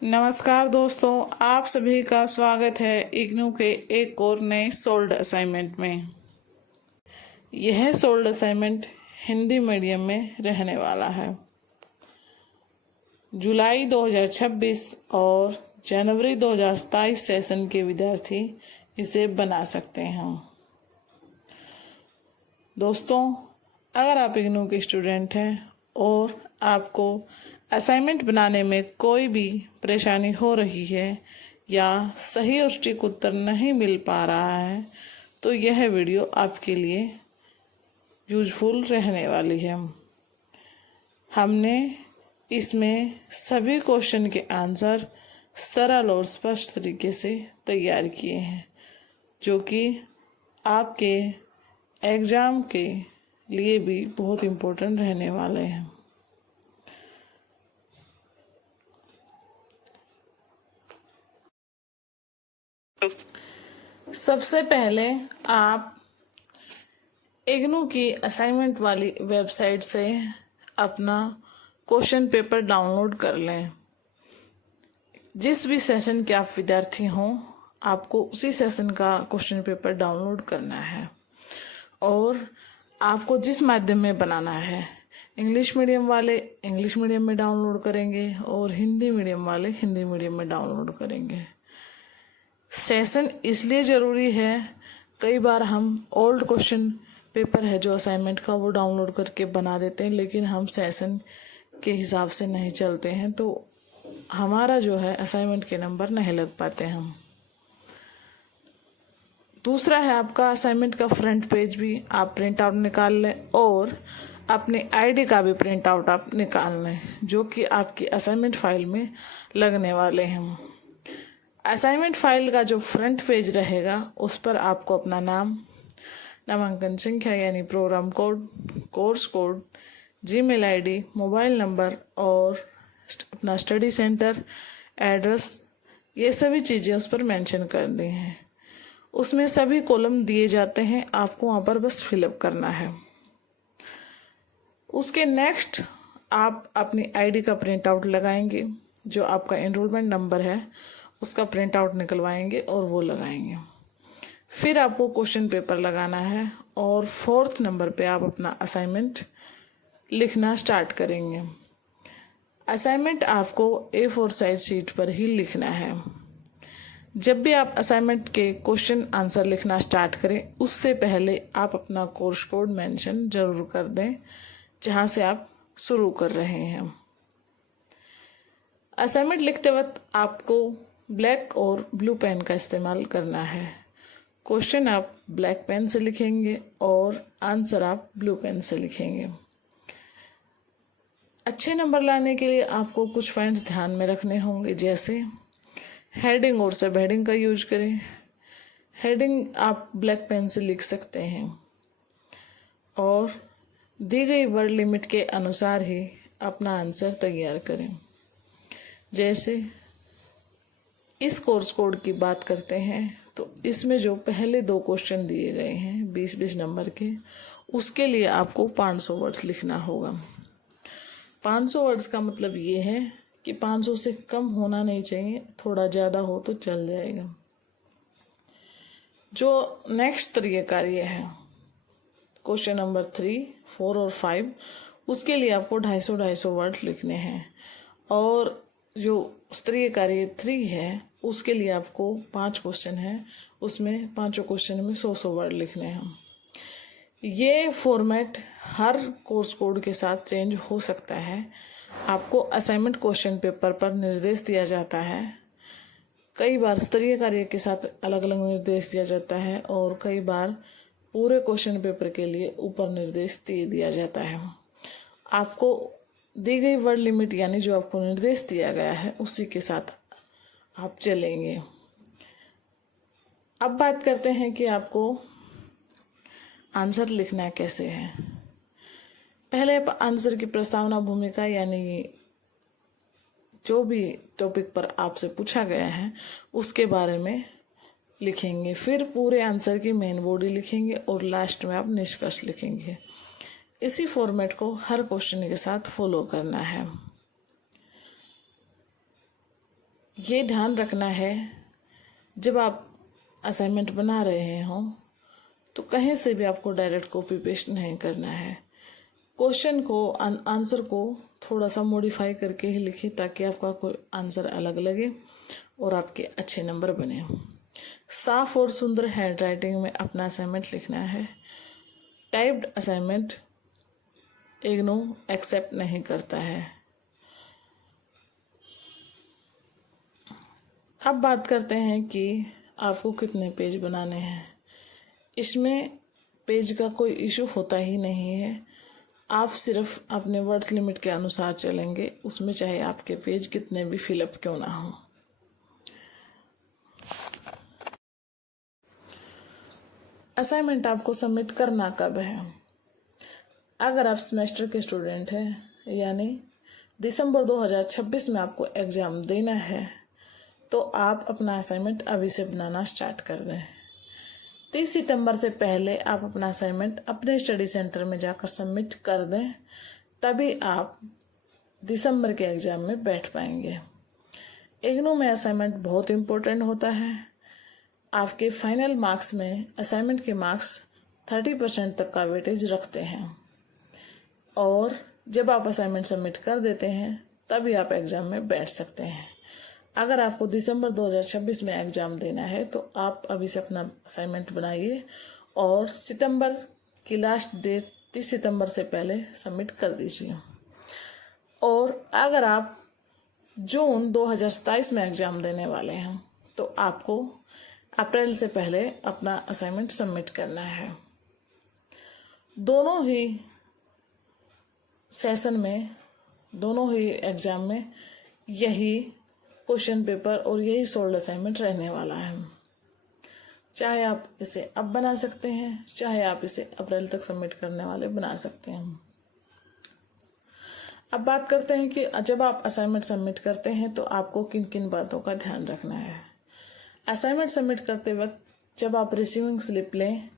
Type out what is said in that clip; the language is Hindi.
नमस्कार दोस्तों, आप सभी का स्वागत है इग्नू के एक और नए सोल्ड असाइनमेंट में। यह सोल्ड असाइनमेंट हिंदी मीडियम में रहने वाला है। जुलाई 2026 और जनवरी 2027 सेशन के विद्यार्थी इसे बना सकते हैं। दोस्तों, अगर आप इग्नू के स्टूडेंट हैं और आपको असाइनमेंट बनाने में कोई भी परेशानी हो रही है या सही और सटीक उत्तर नहीं मिल पा रहा है तो यह वीडियो आपके लिए यूजफुल रहने वाली है। हमने इसमें सभी क्वेश्चन के आंसर सरल और स्पष्ट तरीके से तैयार किए हैं, जो कि आपके एग्ज़ाम के लिए भी बहुत इम्पोर्टेंट रहने वाले हैं। सबसे पहले आप इग्नू की असाइनमेंट वाली वेबसाइट से अपना क्वेश्चन पेपर डाउनलोड कर लें। जिस भी सेशन के आप विद्यार्थी हों, आपको उसी सेशन का क्वेश्चन पेपर डाउनलोड करना है और आपको जिस माध्यम में बनाना है, इंग्लिश मीडियम वाले इंग्लिश मीडियम में डाउनलोड करेंगे और हिंदी मीडियम वाले हिंदी मीडियम में डाउनलोड करेंगे। सेशन इसलिए ज़रूरी है, कई बार हम ओल्ड क्वेश्चन पेपर है जो असाइनमेंट का वो डाउनलोड करके बना देते हैं, लेकिन हम सेशन के हिसाब से नहीं चलते हैं तो हमारा जो है असाइनमेंट के नंबर नहीं लग पाते हम। दूसरा है आपका असाइनमेंट का फ्रंट पेज भी आप प्रिंट आउट निकाल लें और अपने आईडी का भी प्रिंट आउट आप निकाल लें, जो कि आपकी असाइनमेंट फाइल में लगने वाले हैं। असाइनमेंट फाइल का जो फ्रंट पेज रहेगा उस पर आपको अपना नाम, नामांकन संख्या यानी program code, course code, Gmail ID, mobile number और अपना स्टडी सेंटर, एड्रेस, ये सभी चीज़ें उस पर मेंशन कर दी हैं। उसमें सभी कॉलम दिए जाते हैं, आपको वहाँ पर बस फिलअप करना है। उसके नेक्स्ट आप अपनी आईडी का प्रिंट आउट लगाएंगे, जो आपका एनरोलमेंट नंबर है उसका प्रिंट आउट निकलवाएंगे और वो लगाएंगे। फिर आपको क्वेश्चन पेपर लगाना है और 4th नंबर पे आप अपना असाइनमेंट लिखना स्टार्ट करेंगे। असाइनमेंट आपको A4 साइज शीट पर ही लिखना है। जब भी आप असाइनमेंट के क्वेश्चन आंसर लिखना स्टार्ट करें, उससे पहले आप अपना कोर्स कोड मेंशन जरूर कर दें जहाँ से आप शुरू कर रहे हैं। असाइनमेंट लिखते वक्त आपको ब्लैक और ब्लू पेन का इस्तेमाल करना है। क्वेश्चन आप ब्लैक पेन से लिखेंगे और आंसर आप ब्लू पेन से लिखेंगे। अच्छे नंबर लाने के लिए आपको कुछ पॉइंट्स ध्यान में रखने होंगे, जैसे हेडिंग और सब हेडिंग का यूज करें। हेडिंग आप ब्लैक पेन से लिख सकते हैं और दी गई वर्ड लिमिट के अनुसार ही अपना आंसर तैयार करें। जैसे इस कोर्स कोड की बात करते हैं तो इसमें जो पहले 2 क्वेश्चन दिए गए हैं 20-20 नंबर के, उसके लिए आपको 500 वर्ड्स लिखना होगा। 500 वर्ड्स का मतलब ये है कि 500 से कम होना नहीं चाहिए, थोड़ा ज़्यादा हो तो चल जाएगा। जो नेक्स्ट तरीका ये है, क्वेश्चन नंबर 3, 4 और 5, उसके लिए आपको 250-250 वर्ड लिखने हैं और जो स्तरीय कार्य 3 है उसके लिए आपको 5 क्वेश्चन है, उसमें 5 क्वेश्चन में 100-100 वर्ड लिखने हैं। ये फॉर्मेट हर कोर्स कोड के साथ चेंज हो सकता है। आपको असाइनमेंट क्वेश्चन पेपर पर निर्देश दिया जाता है, कई बार स्तरीय कार्य के साथ अलग अलग निर्देश दिया जाता है और कई बार पूरे क्वेश्चन पेपर के लिए ऊपर निर्देश दिया जाता है। आपको दी गई वर्ड लिमिट यानी जो आपको निर्देश दिया गया है उसी के साथ आप चलेंगे। अब बात करते हैं कि आपको आंसर लिखना कैसे है। पहले आंसर की प्रस्तावना, भूमिका यानी जो भी टॉपिक पर आपसे पूछा गया है उसके बारे में लिखेंगे। फिर पूरे आंसर की मेन बॉडी लिखेंगे और लास्ट में आप निष्कर्ष लिखेंगे। इसी फॉर्मेट को हर क्वेश्चन के साथ फॉलो करना है। ये ध्यान रखना है जब आप असाइनमेंट बना रहे हों तो कहीं से भी आपको डायरेक्ट कॉपी पेस्ट नहीं करना है। क्वेश्चन को आंसर को थोड़ा सा मॉडिफाई करके ही लिखिए ताकि आपका कोई आंसर अलग लगे और आपके अच्छे नंबर बने। साफ और सुंदर हैंड राइटिंग में अपना असाइनमेंट लिखना है। टाइप्ड असाइनमेंट इग्नू एक्सेप्ट नहीं करता है। अब बात करते हैं कि आपको कितने पेज बनाने हैं। इसमें पेज का कोई इशू होता ही नहीं है। आप सिर्फ अपने वर्ड्स लिमिट के अनुसार चलेंगे, उसमें चाहे आपके पेज कितने भी फिलअप क्यों ना हो। असाइनमेंट आपको सबमिट करना कब है? अगर आप सेमेस्टर के स्टूडेंट हैं यानी दिसंबर 2026 में आपको एग्ज़ाम देना है तो आप अपना असाइनमेंट अभी से बनाना स्टार्ट कर दें। 30 सितंबर से पहले आप अपना असाइनमेंट अपने स्टडी सेंटर में जाकर सबमिट कर दें, तभी आप दिसंबर के एग्ज़ाम में बैठ पाएंगे। इग्नू में असाइनमेंट बहुत इम्पोर्टेंट होता है। आपके फाइनल मार्क्स में असाइनमेंट के मार्क्स 30% तक का वेटेज रखते हैं और जब आप असाइनमेंट सबमिट कर देते हैं तभी आप एग्ज़ाम में बैठ सकते हैं। अगर आपको दिसंबर 2026 में एग्ज़ाम देना है तो आप अभी से अपना असाइनमेंट बनाइए और सितंबर की लास्ट डेट 30 सितंबर से पहले सबमिट कर दीजिए। और अगर आप जून 2027 में एग्ज़ाम देने वाले हैं तो आपको अप्रैल से पहले अपना असाइनमेंट सबमिट करना है। दोनों ही सेशन में, दोनों ही एग्ज़ाम में यही क्वेश्चन पेपर और यही सोल्ड असाइनमेंट रहने वाला है। चाहे आप इसे अब बना सकते हैं, चाहे आप इसे अप्रैल तक सबमिट करने वाले बना सकते हैं। अब बात करते हैं कि जब आप असाइनमेंट सबमिट करते हैं तो आपको किन किन बातों का ध्यान रखना है। असाइनमेंट सबमिट करते वक्त जब आप रिसीविंग स्लिप लें